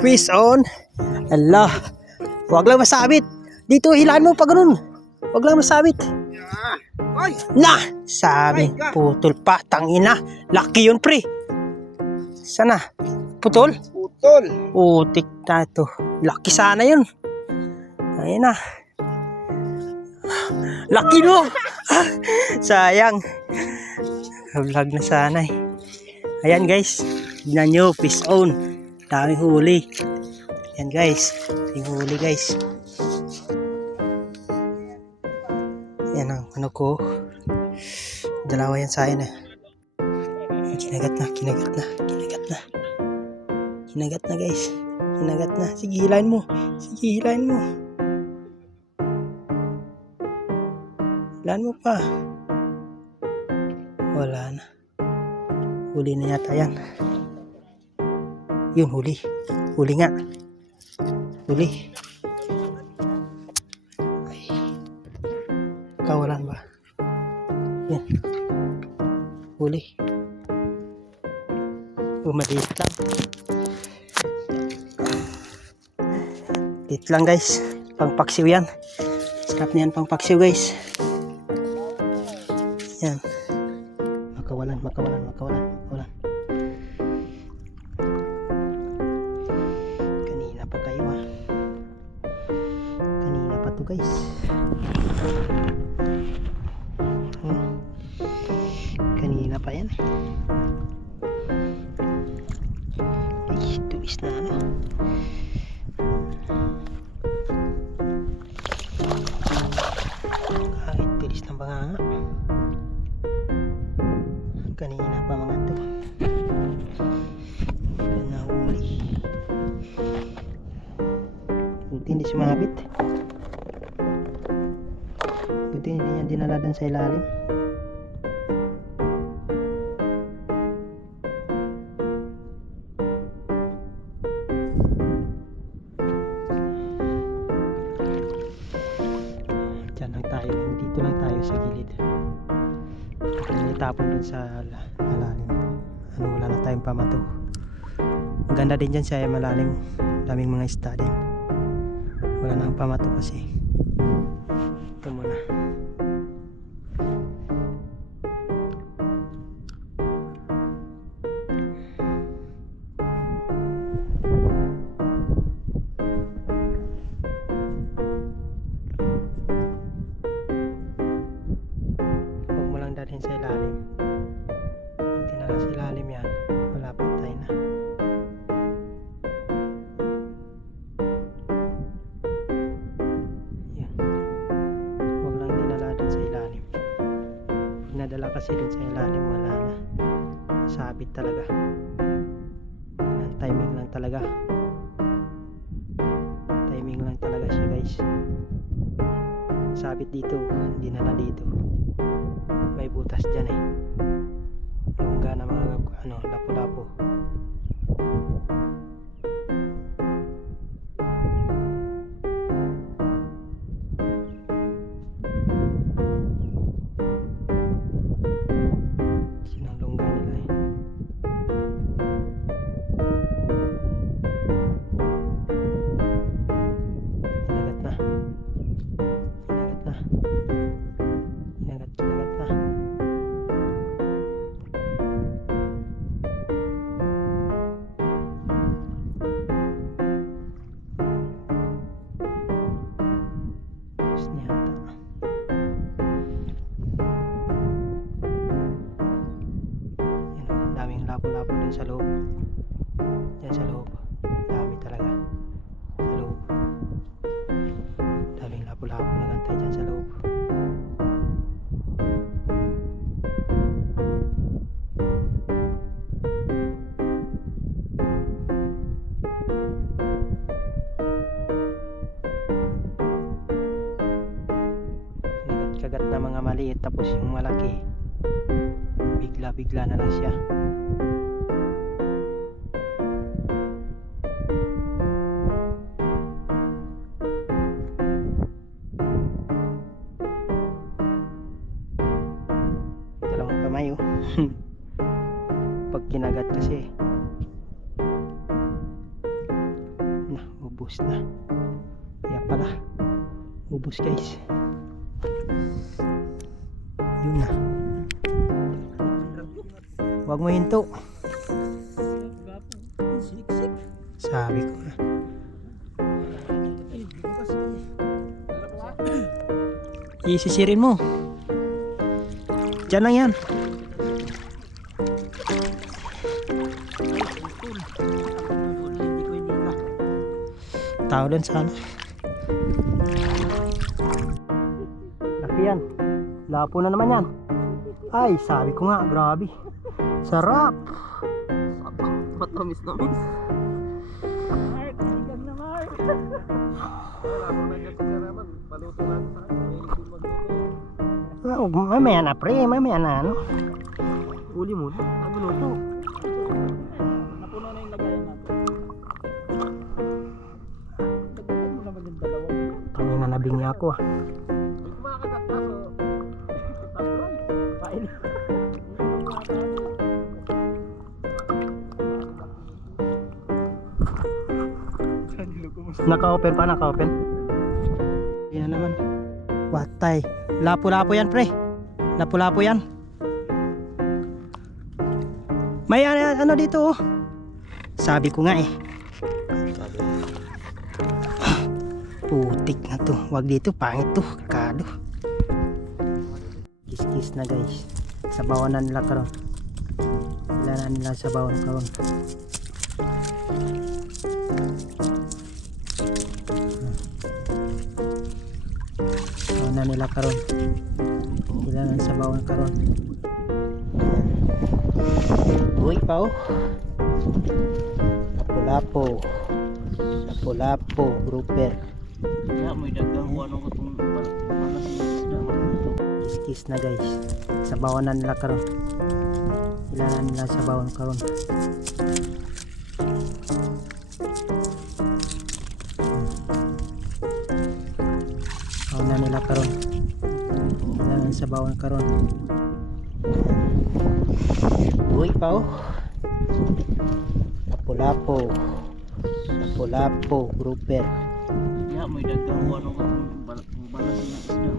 Fish on. Allah. Huwag lang masabit. Dito, hilaan mo pa ganun. Huwag lang masabit. Ay! Na! Sabi, putol pa. Tangina. Laki yun, pre. Sana? Putol? Putol! Putik na ito. Laki sana yun. Ayun na. Laki no! Sayang. Vlog na sana eh. Ayan guys. Tignan nyo. Fish on. Daming huli. Ayan guys. Daming huli guys. Ayan ang ano ko. Dalawa yan sa akin eh. Kinagat na. Kinagat na. Kinagat na. Kinagat na guys. Kinagat na. Sige hilahin mo. Sige hilahin mo. Hilahin mo pa. Wala na. Huli na yata yan. Yun huli. Huli nga. Huli. Ay. Kawalan ba? Yan. Huli. Maliit lang. Maliit lang guys. Pang paksiw yan. Sarap na yan pang paksiw guys. Yan. Makawalan. Kanina pa kayo ah. Kanina pa to guys. Kanina pa yan. Tuis na ano. Kahit tilis ng banganga. Kanina pa mga to. Nahuli. Buti hindi sumabit. Buti hindi niya dinaladan sa ilalim. Dito lang tayo sa gilid. Itapon dun sa malalim. Wala na tayong pamato. Maganda din dyan siya malalim. Daming mga isda din. Wala na ang pamato kasi. Ito muna. Sa ilalim. Hindi na sa ilalim yan. Wala pa tayo na. Yan. Huwag lang dinala dun sa ilalim. Pag nadala kasi dun sa ilalim, wala na. Sabit talaga. Walang timing lang talaga. Timing lang talaga siya guys. Sabit dito. Hindi na dito. May butas dyan eh. Lungga na mga lapo-lapo. Sinang lungga nila eh. Kinagat na. Kinagat na. Kinagat na. Lapo-lapo din sa loob. Yan sa loob. Dami talaga. Sa loob. Daming lapo-lapo na gantay dyan sa loob. Kagat na mga maliit tapos yung malaki bigla na lang siya. Dalawang kamay oh. Pag kinagat kasi ubos na. Kaya pala, ubos guys. Yun na. Huwag mo hinto. Sabi ko na. Isisirin mo. Diyan lang yan. Tao doon sana. Laki yan. Lapo na naman yan. Ay, sabi ko nga, grabe. Sarap. Matamis na miss. Mark, hinigang na Mark. Wala akong nagkasaraman. Paluto lang sa akin. Mamaya na pre, mamaya na ano. Uli mo na. Ang luto. Napuno na yung lagayan natin. Dagdagan mo naman yung dalawa. Kanina nabingi ako ah. May kumakagat na so. Tabloy. Pain. Naka-open pa, naka-open. Yan naman. Watay. Lapo-lapo yan, pre. Lapo-lapo yan. May ano dito, oh. Sabi ko nga eh. Putik na to. Wag dito, pangit to. Kado. Kis-kis na guys. Sabawan na nila karon. Wala na nila sabawan karon. Na nila karon. Sila nang sabawan karon. Uy pa oh. Lapo-lapo. Lapo-lapo, grouper. Ya, may dagang ko anong kutong panas ng isda. Kis-kis na guys. Sabawan na nila karon. Sila na nila sabawan karon. Na nila karon. Wala nang sabawan karon. Uy pa oh. Lapo-lapo. Lapo-lapo, grouper. Ya, may dagang ko anong kutong panas ng isda.